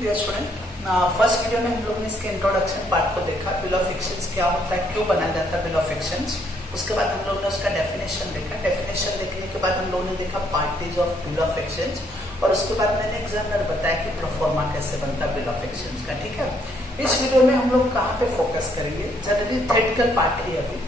Dear student, first video में हम लोग ने इसके इंट्रोडक्शन पार्ट को देखा। बिल ऑफ एक्सचेंज क्या होता है, क्यों बनाया जाता है बिल ऑफ एक्सचेंज। उसके बाद हम लोग ने उसका डेफिनेशन देखा। डेफिनेशन देखने के बाद हम लोगों ने देखा parties of bill of exchange, और उसके बाद मैंने एग्जामिनर बताया कि प्रोफॉर्मा कैसे बनता है बिल ऑफ एक्सचेंज का। ठीक है, इस वीडियो में हम लोग कहाँ पे फोकस करेंगे, जनरली थ्योरेटिकल पार्ट ही अभी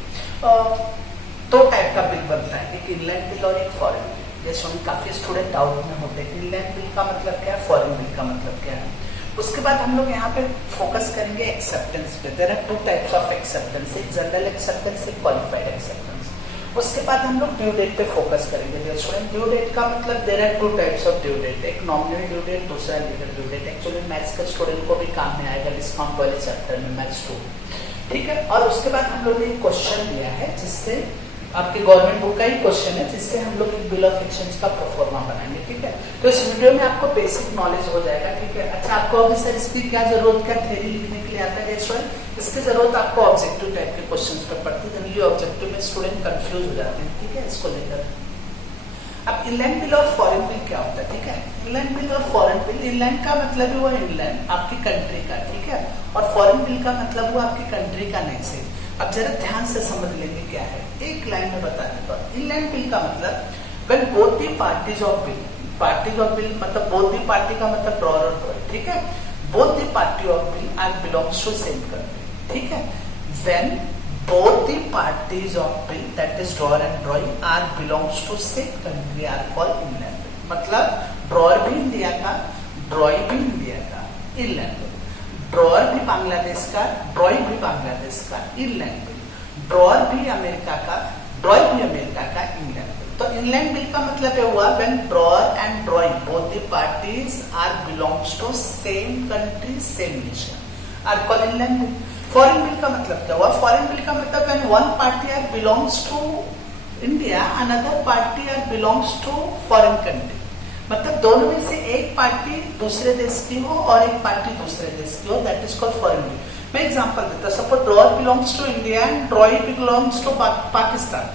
दो टाइप का बिल बनता है, एक इनलैंड बिल और एक फॉरेन बिल। जैसे हम काफी स्टूडेंट डाउट में होते हैं इनलैंड बिल का मतलब क्या है, फॉरेन बिल का मतलब क्या है। उसके बाद हम लोग यहाँ पे फोकस करेंगे एक्सेप्टेंस पे। There are two types of acceptance, एक जनरल एक्सेप्टेंस, एक क्वालिफाइड एक्सेप्टेंस। उसके बाद हम लोग ड्यू डेट पे फोकस करेंगे। स्टूडेंट, ड्यू डेट का मतलब there are two types of due date, एक नॉमिनल ड्यू डेट, दूसरा legal due date. Actually maths के स्टूडेंट को भी काम में आएगा डिस्काउंट वाले चैप्टर में, मैथ्स 2। ठीक है, और उसके बाद हम लोग ने एक क्वेश्चन दिया है जिससे आपके गवर्नमेंट बुक का ही क्वेश्चन है, जिससे हम लोग एक बिल ऑफ एक्सचेंज का प्रोफॉर्मा बनाएंगे। ठीक है, तो इस वीडियो में आपको बेसिक नॉलेज हो जाएगा। ठीक है, अच्छा आपको अभी सर इसकी क्या जरूरत, क्या थ्योरी लिखने के लिए आता है स्टूडेंट, इसकी जरूरत आपको ऑब्जेक्टिव टाइप के क्वेश्चंस पे पड़ती है। जनरली ऑब्जेक्टिव में स्टूडेंट कंफ्यूज हो जाते हैं। ठीक है, इसको लेकर अब इनलैंड बिल और फॉरेन बिल क्या होता है। ठीक है, इनलैंड बिल और फॉरेन बिल, इनलैंड का मतलब हुआ इनलैंड आपकी कंट्री का, ठीक है, और फॉरेन बिल का मतलब हुआ आपकी कंट्री का नहीं से। अब जरा ध्यान से समझ लेंगे क्या है, एक लाइन में बता देता हूँ। इनलैंड बिल का मतलब when both the parties of bill, parties of bill मतलब बोथ द पार्टी का मतलब ड्रॉअर और ड्रॉई। ठीक है, both the party of bill are belongs to same country. ठीक है, when both the parties of bill, that is drawer and drawee, are belongs to same country, are called inland bill। मतलब drawer भी India का, ड्रॉई भी India का, inland bill। Drawer भी बांग्लादेश का, ड्रॉई भी बांग्लादेश का, inland bill। ड्रॉअर भी अमेरिका का, ड्रॉई भी अमेरिका का, inland bill। तो inland bill का मतलब ये हुआ when drawer and drawee both the parties are belongs to same country, same nation, are called inland bill। Foreign bill का मतलब क्या हुआ, फॉरेन बिल का मतलब when one party are belongs to India, another party are belongs to foreign country. मतलब दोनों में से एक पार्टी दूसरे देश की हो और एक पार्टी दूसरे देश की हो, that is called foreign bill. मैं एग्जांपल देता हूं, suppose drawer belongs to India and drawee belongs to Pakistan.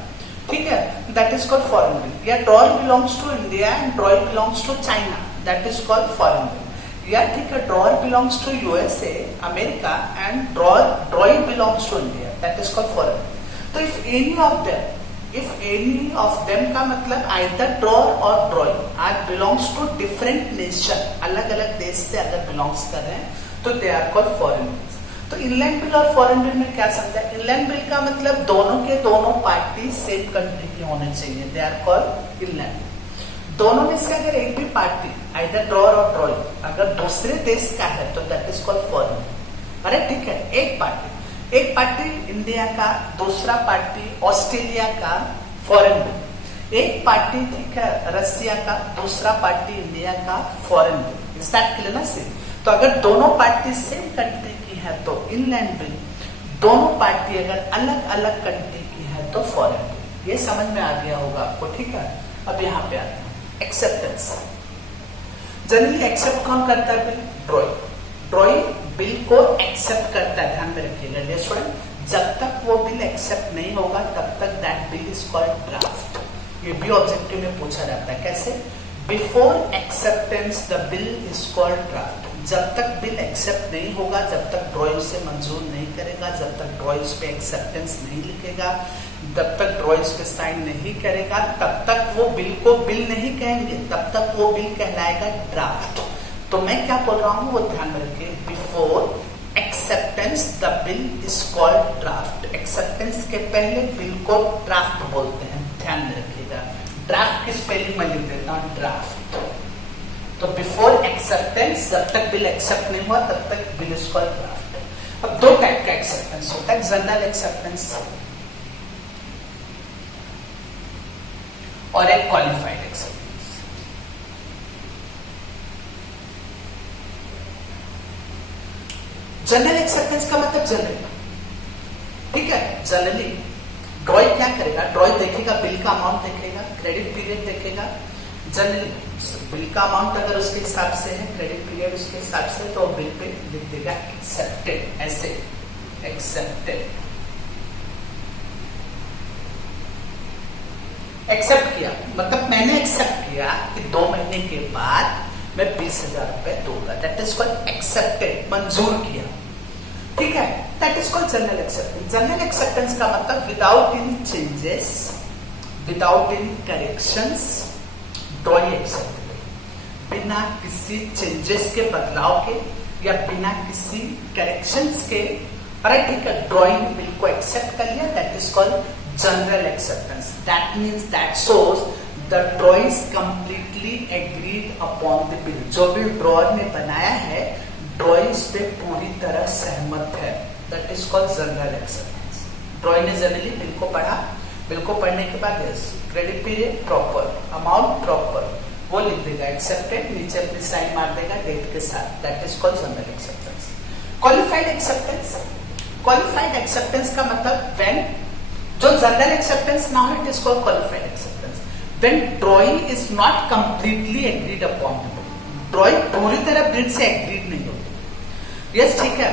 ठीक है, that is called foreign bill. या drawer belongs to India and drawee belongs to China, that is called foreign bill. या ठीक है, drawer belongs to USA America and drawee belongs to India, that is called foreign. तो if any of them का मतलब either drawer और drawee are belongs to different nation, अलग अलग देश से अगर बिलोंग्स कर रहे हैं तो they are called foreign bills. तो इनलैंड बिल और फॉरेन बिल में क्या समझा, इनलैंड बिल का मतलब दोनों के दोनों पार्टी सेम कंट्री की होने चाहिए, दे आर कॉल्ड इनलैंड। दोनों में से अगर एक भी पार्टी आइदर ड्रॉअर और ड्रॉई अगर दूसरे देश का है तो दैट इज कॉल्ड फॉरेन। अरे ठीक है, एक पार्टी इंडिया का, दूसरा पार्टी ऑस्ट्रेलिया का, फॉरेन बिल। एक पार्टी ठीक है रसिया का, दूसरा पार्टी इंडिया का, फॉरेन बिल। स्टार्ट क्लियर ना से। तो अगर दोनों पार्टी सेम कंट्री की है तो इनलैंड बिल, दोनों पार्टी अगर अलग अलग कंट्री की है तो फॉरेन बिल। ये समझ में आ गया होगा आपको। ठीक है, अब यहाँ पे आते हैं एक्सेप्टेंस। जनरली एक्सेप्ट कौन करता है बिल, ड्रॉई। ड्रॉई बिल को एक्सेप्ट करता है, ध्यान में रखिएगा डियर स्टूडेंट। जब तक वो बिल एक्सेप्ट नहीं होगा तब तक that bill is called draft. ये भी ऑब्जेक्टिव में पूछा जाता है, कैसे, before acceptance the bill is called draft. जब तक बिल एक्सेप्ट नहीं होगा, जब तक ड्रॉई उसे मंजूर नहीं करेगा, जब तक ड्रॉई उस पे एक्सेप्टेंस नहीं लिखेगा, जब तक ड्रॉई उस पे साइन नहीं करेगा, तब तक वो बिल को बिल नहीं कहेंगे, तब तक वो बिल कहलाएगा ड्राफ्ट। तो मैं क्या बोल रहा हूँ वो ध्यान में रखिए, before acceptance the bill is called draft. Acceptance के पहले बिल को ड्राफ्ट बोलते हैं, ध्यान में रखिएगा। ड्राफ्ट की स्पेलिंग में लिख देता हूँ, ड्राफ्ट। तो बिफोर एक्सेप्टेंस, जब तक बिल एक्सेप्ट नहीं हुआ तब तक बिल इज कॉल्ड ड्राफ्ट। अब दो टाइप का एक्सेप्टेंस होता है, जनरल एक्सेप्टेंस और एक क्वालिफाइड एक्सेप्टेंस। जनरल एक्सेप्टेंस का मतलब जनरली, ठीक है, जनरली ड्रॉई क्या करेगा, ड्रॉई देखेगा बिल का अमाउंट देखेगा, क्रेडिट पीरियड देखेगा। जनरली बिल का अमाउंट अगर उसके हिसाब से है, क्रेडिट पीरियड उसके हिसाब से, तो बिल पे लिख देगा एक्सेप्टेड, ऐसे एक्सेप्टेड। एक्सेप्ट किया मतलब मैंने एक्सेप्ट किया कि 2 महीने के बाद मैं 20,000 रुपए दूंगा, that is is called accepted, मंजूर किया, ठीक है, that is called general acceptance. General acceptance का मतलब without any changes, without any corrections, drawing accepted, बिना किसी चेंजेस के, बदलाव के, या बिना किसी करेक्शंस के, अरे ठीक है, ड्रॉइंग बिल को एक्सेप्ट कर लिया, that is called general acceptance. That means that shows the drawings completely agreed upon the bill. जो भी ड्रॉअर ने बनाया है ड्रॉइंग्स पे पूरी तरह सहमत है, that is called general acceptance. Drawing ने जनरली बिल को पढ़ा, बिल को पढ़ने के बाद credit period proper, amount proper, वो लिख देगा एक्सेप्टेड, नीचे अपनी साइन मार देगा डेट के साथ, that is called general acceptance. Qualified acceptance, qualified acceptance का मतलब व्हेन जो जनरल एक्सेप्टेंस ना हो, it is called qualified acceptance. When drawing is not completely agreed upon the bill, drawing पूरी तरह बिल से एग्रीड नहीं होती। यस ठीक है,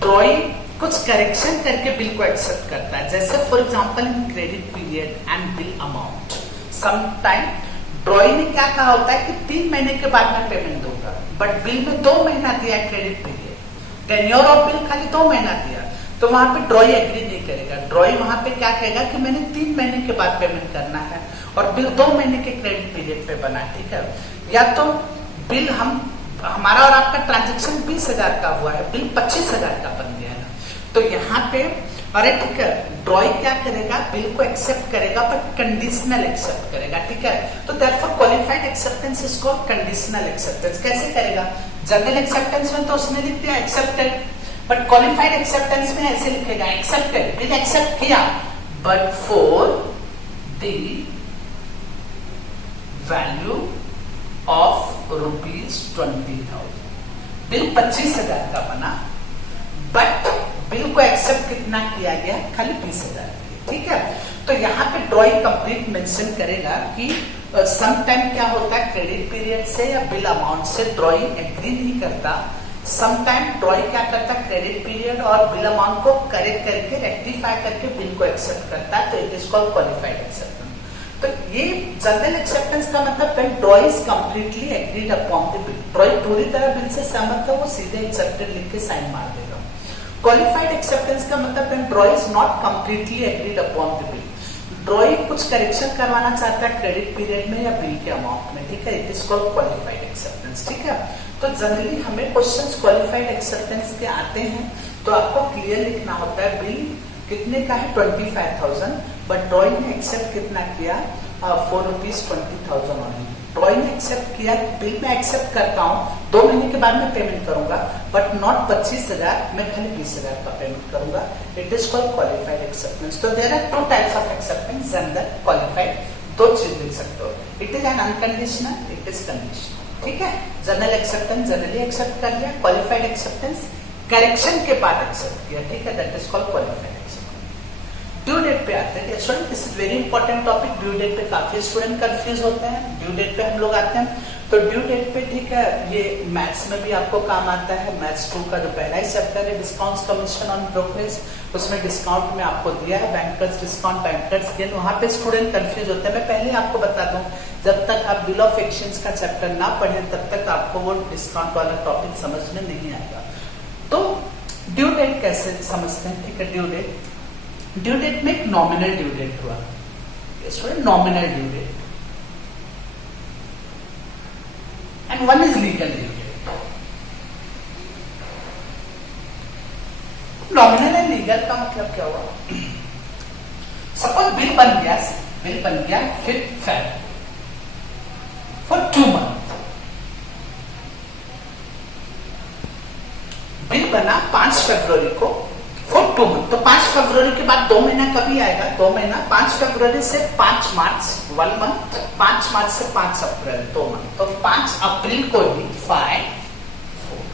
ड्रॉइंग कुछ करेक्शन करके बिल को एक्सेप्ट करता है, जैसे for example in credit period and bill amount. Sometime drawing ने क्या कहा होता है कि 3 महीने के बाद मैं पेमेंट दूंगा, बट बिल में 2 महीना दिया है credit period, tenure of bill खाली 2 महीना दिया, तो वहां पे ड्रॉइंग एग्री नहीं करेगा। ड्रॉइंग वहां पे क्या कहेगा कि मैंने 3 महीने के बाद पेमेंट करना है और बिल 2 महीने के क्रेडिट पीरियड पे बना, ठीक है। या तो बिल हमारा और आपका ट्रांजेक्शन 20,000 का हुआ है, बिल 25,000 का बन गया है, तो यहाँ पे अरे ठीक है, ड्रॉइंग क्या करेगा, बिल को एक्सेप्ट करेगा बट कंडीशनल एक्सेप्ट करेगा, ठीक है। तो therefore qualified acceptance is called conditional acceptance. कैसे करेगा, जनरल एक्सेप्टेंस में तो उसने लिख दिया एक्सेप्टेड, बट क्वालिफाइड एक्सेप्टेंस में ऐसे लिखेगा एक्सेप्टेड, बिल एक्सेप्ट किया but for the value of ₹20,000। Bill 25,000 का बना, बट बिल को एक्सेप्ट कितना किया गया, खाली 20,000, ठीक है। तो यहाँ पे ड्रॉइंग कंप्लीट मेंशन करेगा कि सम टाइम क्या होता है, क्रेडिट पीरियड से या बिल अमाउंट से ड्रॉइंग एग्री नहीं करता, सम टाइम ड्रॉइंग क्या करता है, क्रेडिट पीरियड और बिल अमाउंट को करेक्ट करके, रेक्टिफाई करके बिल को एक्सेप्ट करता है, तो it is called qualified acceptance. तो ये जनरल एक्सेप्टेंस का मतलब when drawing is completely agreed upon the bill, drawing पूरी तरह बिल से सहमत है, वो सीधे एक्सेप्टेड लिख के साइन मार देगा। क्वालिफाइड एक्सेप्टेंस का मतलब when drawing is not completely agreed upon the bill, drawing कुछ करेक्शन करवाना चाहता है क्रेडिट पीरियड में या बिल के अमाउंट में, ठीक है, it is called qualified acceptance, ठीक है। तो जनरली हमें क्वेश्चंस क्वालिफाइड एक्सेप्टेंस के आते हैं, तो आपको क्लियर लिखना होता है बिल कितने का है 25,000, बट ड्रॉइंग ने एक्सेप्ट कितना किया, ₹420,000 ओनली। ड्रॉइंग ने एक्सेप्ट किया, बिल में एक्सेप्ट करता हूँ, 2 महीने के बाद मैं पेमेंट करूंगा, बट नॉट 25,000, मैं खाली 20,000 का पेमेंट करूंगा, it is called qualified acceptance. तो there are 2 types of acceptance, general, qualified, 2 चीज लिख सकते हो, it is an unconditional, it is conditional, ठीक है। जनरल एक्सेप्टेंस जनरली एक्सेप्ट कर लिया, क्वालिफाइड एक्सेप्टेंस करेक्शन के बाद एक्सेप्ट किया, ठीक है, that is called qualified acceptance. Due date पे आते हैं student, this is very important topic. Due date पे काफी स्टूडेंट कंफ्यूज होते हैं, ड्यू डेट पे हम लोग आते हैं, तो ड्यू डेट पे ठीक है, ये मैथ्स में भी आपको काम आता है। मैथ्स 2 का जो पहला ही चैप्टर है डिस्काउंट कमीशन ऑन ब्रोकरेज, उसमें डिस्काउंट में आपको दिया है बैंकर्स डिस्काउंट, बैंकर्स गेन, वहां पे स्टूडेंट कंफ्यूज होते हैं। मैं पहले आपको बता दूं, जब तक आप बिल ऑफ एक्सचेंज का चैप्टर ना पढ़े तब तक आपको वो डिस्काउंट वाला टॉपिक समझ में नहीं आएगा। तो ड्यू डेट कैसे समझते हैं, ठीक है। ड्यू डेट में एक नॉमिनल ड्यू डेट हुआ, nominal due date and one is legal due date. Nominal and legal का मतलब क्या हुआ, सपोज बिल बन गया 5th Feb for 2 months, bill बना 5 फरवरी को फॉर 2 months, तो 5 फरवरी के बाद 2 महीना कभी आएगा, 2 महीना 5 फरवरी से 5 मार्च 1 month, 5 मार्च से 5 अप्रैल 2 month, तो 5 अप्रैल को ही 5 4,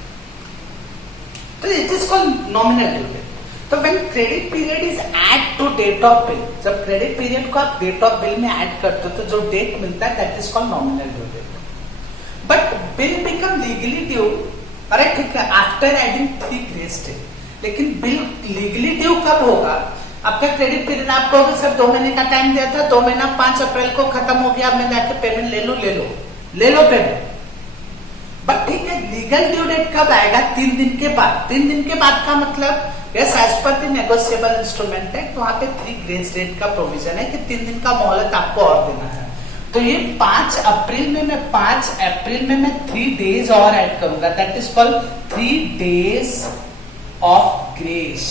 तो it is called nominal due date. तो when credit period is add to date of bill, जब क्रेडिट पीरियड को आप डेट ऑफ बिल में ऐड करते हो तो जो डेट मिलता है that is called nominal due date. But bill become legally due, अरे ठीक है, आफ्टर एडिंग 3 ग्रेस डेज, लेकिन बिल लीगली ड्यू कब होगा, आपका क्रेडिट पीरियड आप कहोगे सर 2 महीने का टाइम दिया था, 2 महीना 5 अप्रैल को खत्म हो गया, अब मैं जाके पेमेंट ले लो पेमेंट, बट ठीक है लीगल ड्यू डेट कब आएगा? 3 दिन के बाद। 3 दिन के बाद का मतलब yes, as per the negotiable instrument है, तो वहां पे 3 ग्रेस डेट का प्रोविजन है कि 3 दिन का मोहलत आपको और देना है। तो ये 5 अप्रैल में मैं 3 डेज और ऐड करूंगा, that is called 3 days of grace,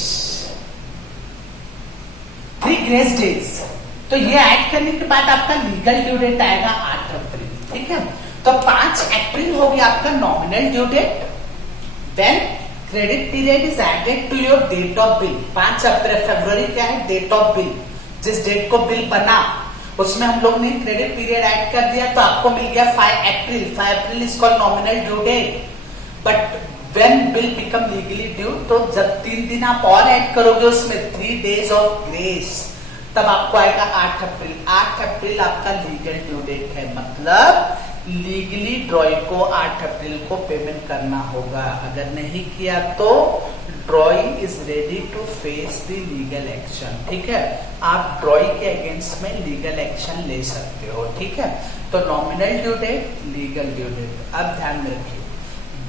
3 grace days. तो ये ऐड करने के बाद आपका लीगल ड्यू डेट आएगा 8 अप्रैल, ठीक है। तो 5 अप्रैल हो गया आपका nominal due date, then credit period is added to your date of bill. 5 April फरवरी क्या है? डेट ऑफ बिल, जिस डेट को बिल बना उसमें हम लोग ने क्रेडिट पीरियड ऐड कर दिया, तो आपको मिल गया 5 April. 5 April is called nominal due date, but when bill become legally due, तो जब 3 दिन आप और ऐड करोगे उसमें 3 डेज ऑफ ग्रेस, तब आपको आएगा 8 अप्रैल। 8 अप्रैल आपका लीगल ड्यू डेट है, मतलब लीगली ड्रॉई को 8 अप्रैल को पेमेंट करना होगा। अगर नहीं किया तो drawee is ready to face the legal action, ठीक है। आप ड्रॉई के अगेंस्ट में लीगल एक्शन ले सकते हो, ठीक है। तो nominal due date, legal due date. अब ध्यान में रखिए,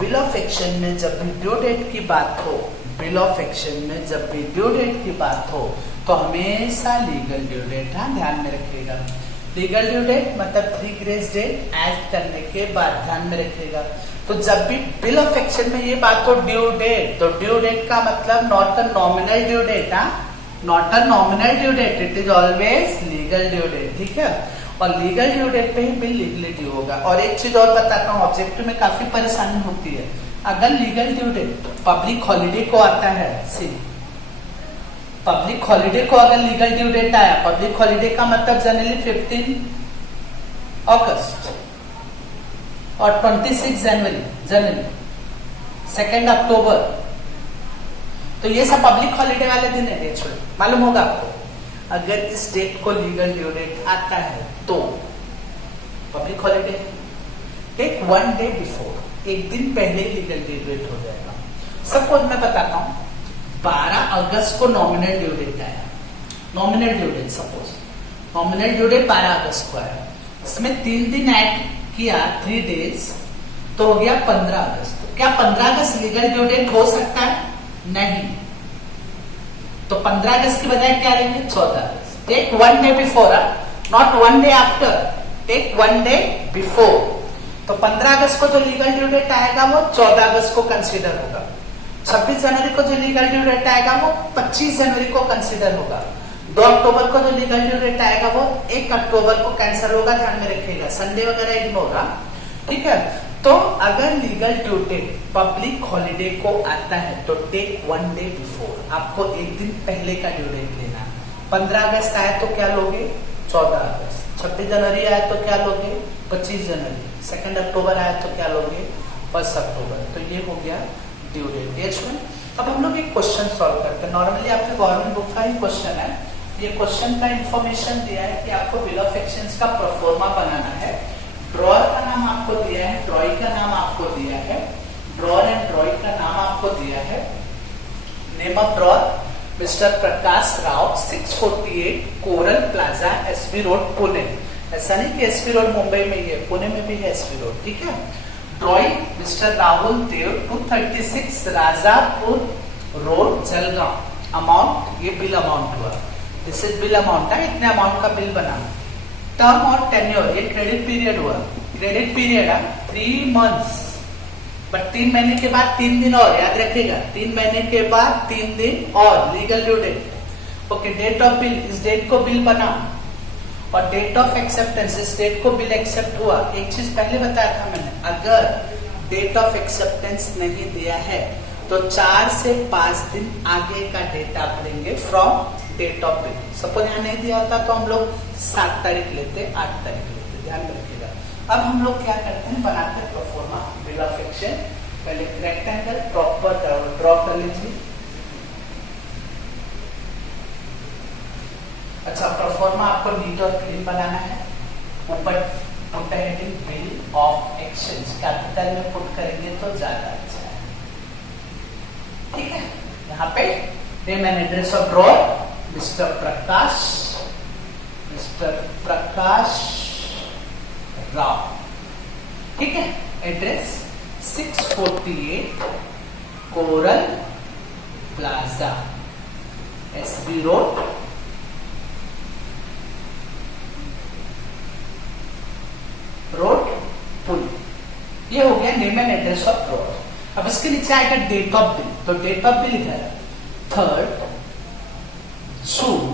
बिल ऑफ एक्शन में जब भी ड्यू डेट की बात हो, बिल ऑफ एक्शन में जब भी ड्यू डेट की बात हो, तो हमेशा लीगल ड्यू डेट, हाँ ध्यान में रखिएगा। लीगल ड्यू डेट मतलब 3 ग्रेस डेट ऐड करने के बाद, ध्यान में रखिएगा। तो जब भी बिल ऑफ एक्शन में ये बात हो ड्यू डेट, तो ड्यू डेट का मतलब not a nominal due date, not a nominal due date, it is always legal due date, ठीक है। और लीगल ड्यू डेट पे ही बिल लीगली ड्यू होगा। और एक चीज और बताता हूँ, ऑब्जेक्टिव में काफी परेशानी होती है। अगर legal due date public holiday को आता है, सी पब्लिक हॉलीडे को अगर लीगल ड्यू डेट आया, पब्लिक हॉलीडे का मतलब जनरली 15 अगस्त और 26 जनवरी, जनरली 2 अक्टूबर, तो ये सब पब्लिक हॉलीडे वाले दिन है। नेचुरल मालूम होगा आपको, अगर इस डेट को लीगल ड्यू डेट आता है तो public holiday, take 1 day before, एक दिन पहले लीगल ड्यू डेट हो जाएगा। सबको मैं बताता हूं, 12 अगस्त को नॉमिनल ड्यू डेट आया, nominal due date, suppose nominal due date 12 अगस्त को आया, इसमें 3 दिन ऐड किया, 3 डेज, तो हो गया 15 अगस्त। क्या 15 अगस्त लीगल ड्यू डेट हो सकता है? नहीं। तो 15 अगस्त की बजाय क्या लेंगे? 14 अगस्त। Take 1 day before, not 1 day after, take 1 day before. तो 15 अगस्त को जो लीगल ड्यू डेट आएगा वो 14 अगस्त को कंसीडर होगा। 26 जनवरी को जो लीगल ड्यू डेट आएगा वो 25 जनवरी को कंसीडर होगा। 2 अक्टूबर को जो लीगल ड्यू डेट आएगा वो 1 अक्टूबर को कैंसिल होगा, ध्यान में रखिएगा। संडे वगैरह इग्नोर, ठीक है। तो अगर legal due date public holiday को आता है तो टेक 1 डे बिफोर, आपको एक दिन पहले का ड्यू डेट लेना। 15 अगस्त आया तो क्या लोगे? 14 अगस्त। 26 जनवरी आया तो क्या लोगे? 25 जनवरी। 2 अक्टूबर आया तो क्या लोगे? 1 अक्टूबर। तो ये हो गया ड्यू डेट। अब हम लोग एक क्वेश्चन सॉल्व करते हैं। नॉर्मली आपके गवर्नमेंट बुक का ही क्वेश्चन है। ये क्वेश्चन का इंफॉर्मेशन दिया है कि आपको बिल ऑफ एक्सचेंज का प्रोफॉर्मा बनाना है। ड्रॉअर का नाम आपको दिया है, ड्रॉई का नाम आपको दिया है, ड्रॉअर एंड ड्रॉई का नाम आपको दिया है। Name of drawer mister Prakash Rao, 648 coral plaza, SB road, Pune. ऐसा नहीं कि एसबी रोड मुंबई में ही है, पुणे में भी है एसबी रोड, ठीक है। ड्रॉई मिस्टर राहुल देव, 236 राजापुर रोड, जलगांव। अमाउंट, ये बिल अमाउंट हुआ, दिस इज बिल अमाउंट है, इतने अमाउंट का बिल बना। टर्म और टेन्योर, ये क्रेडिट पीरियड हुआ, क्रेडिट पीरियड है 3 मंथ्स, बट 3 महीने के बाद 3 दिन और, याद रखिएगा 3 महीने के बाद 3 दिन और legal due date. Okay, date of bill, इस डेट को बिल बना, और डेट ऑफ एक्सेप्टेंस, इस डेट को बिल एक्सेप्ट हुआ। एक चीज पहले बताया था मैंने, अगर डेट ऑफ एक्सेप्टेंस नहीं दिया है तो 4 से 5 दिन आगे का डेट आप लेंगे from date of bill. Suppose यहाँ नहीं दिया होता तो हम लोग 7 तारीख लेते, 8 तारीख लेते, ध्यान में रखिएगा। अब हम लोग क्या करते हैं, बनाते हैं प्रोफॉर्मा बिल ऑफ एक्सचेंज। पहले रेक्टेंगल प्रॉपर ड्रॉ कर लीजिए। अच्छा, प्रोफॉर्मा आपको नीट और क्लीन बनाना है। ऊपर put heading bill of exchange, capital में पुट करेंगे तो ज्यादा अच्छा है, ठीक है। यहाँ पे name and address of drawer mister Prakash Rao, ठीक है। Address 648 coral plaza, SB road, पुल। ये हो गया name and address of drawer. अब इसके नीचे आएगा डेट ऑफ बिल, तो डेट ऑफ बिल इधर है 3rd June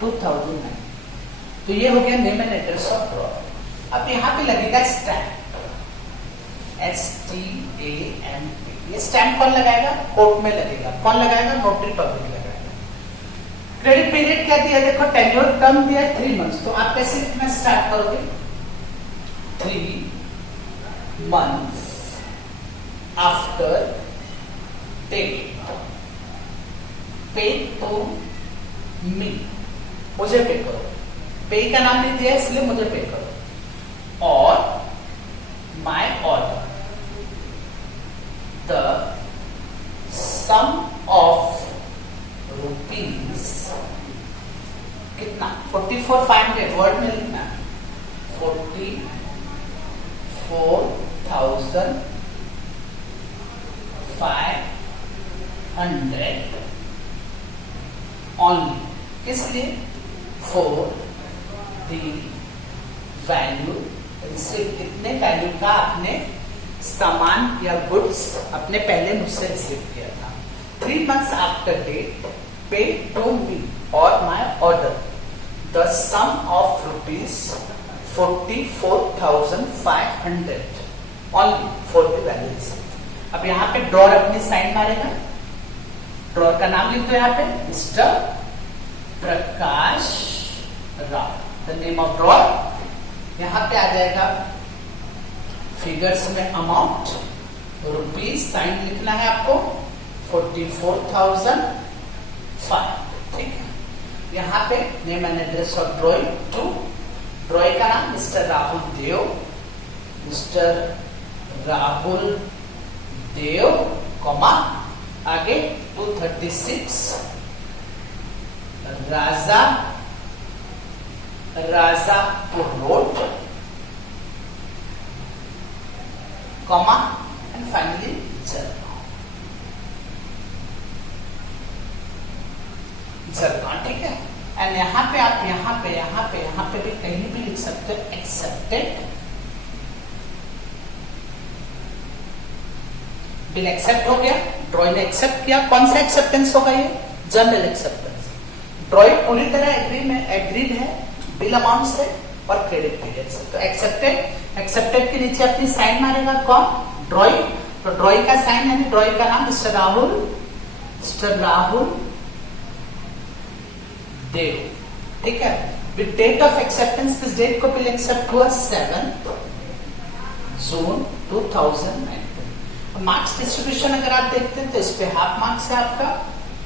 2009। तो ये हो गया name and address of drawer. अब यहां पे लगेगा स्टैम्प, STAMP। ये स्टैम्प कौन लगाएगा? कोर्ट में लगेगा। कौन लगाएगा? नोटरी पब्लिक लगाएगा। क्रेडिट पीरियड क्या दिया? देखो टेन्योर टर्म दिया 3 months, तो आप कैसे लिखना स्टार्ट करोगे? 3 months after date paid to me, मुझे पे करो। पे का नाम नहीं दिया इसलिए मुझे पे करो। और my order, the sum of rupees कितना? 44,500 वर्ड में लिखना, 44,500 only। किस लिए? for the value receive. कितने वैल्यू का आपने सामान या गुड्स अपने पहले मुझसे रिसीव किया था। 3 months after date pay to me or my order the sum of rupees 44,500 only for the balance। अब यहाँ पे ड्रॉअर अपनी साइन मारेगा। ड्रॉअर का नाम लिख दो यहाँ पे, mister Prakash Rao, the name of drawer. यहाँ पे आ जाएगा फिगर्स में अमाउंट, रुपीज साइन लिखना है आपको 44,500, ठीक है। यहाँ पे name and address of drawing to, drawing का नाम mister Rahul Dev, mister Rahul Dev, comma आगे 236 Rajapur road, comma and finally Jhargaon, ठीक है। एंड यहाँ पे आप यहाँ पे भी कहीं भी लिख सकते हो एक्सेप्टेड। बिल एक्सेप्ट हो गया, ड्रॉइंग ने एक्सेप्ट किया। कौन सा एक्सेप्टेंस होगा? ये जनरल एक्सेप्टेंस। ड्रॉइंग पूरी तरह एग्रीड है बिल अमाउंट से और क्रेडिट पीरियड से। तो एक्सेप्टेड के नीचे अपनी साइन मारेगा कौन? ड्रॉइंग। तो ड्रॉइंग का साइन है, ड्रॉइंग का नाम मिस्टर राहुल देव, ठीक है। विद डेट ऑफ एक्सेप्टेंस, किस डेट को बिल एक्सेप्ट हुआ? 7 जून 2009। मार्क्स डिस्ट्रीब्यूशन अगर आप देखते हैं तो इस पे हाफ मार्क्स है आपका,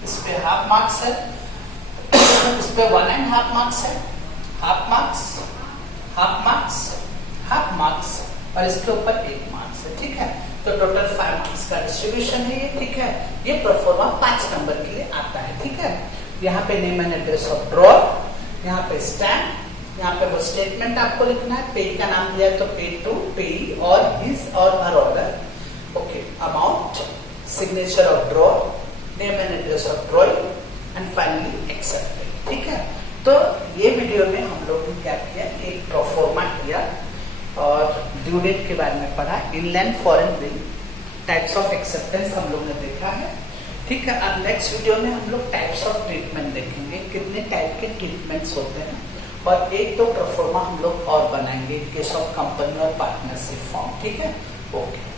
इस पे हाफ मार्क्स है, इस पे 1.5 मार्क्स है, हाफ मार्क्स, और इसके ऊपर 1 मार्क्स है, ठीक है। तो टोटल 5 मार्क्स का डिस्ट्रीब्यूशन है ये, ठीक है। ये प्रोफोर्मा 5 नंबर के लिए आता है, ठीक है। यहाँ पे name and address of drawer, यहाँ पे स्टैम्प, यहाँ पे वो स्टेटमेंट आपको लिखना है। पे का नाम दिया है तो पे टू पे और हिज और her order, okay. Amount, signature of drawer, name and address of drawing and finally accepted, ठीक है। तो ये वीडियो में हम लोग ने क्या किया, एक प्रोफोर्मा किया और ड्यू डेट के बारे में पढ़ा। Inland foreign bill, types of acceptance हम लोग ने देखा है, ठीक है। अब नेक्स्ट वीडियो में हम लोग टाइप्स ऑफ ट्रीटमेंट देखेंगे, कितने टाइप के ट्रीटमेंट्स होते हैं, और 1-2 प्रोफोर्मा हम लोग और बनाएंगे केस ऑफ कंपनी और पार्टनरशिप फॉर्म, ठीक है। ओके।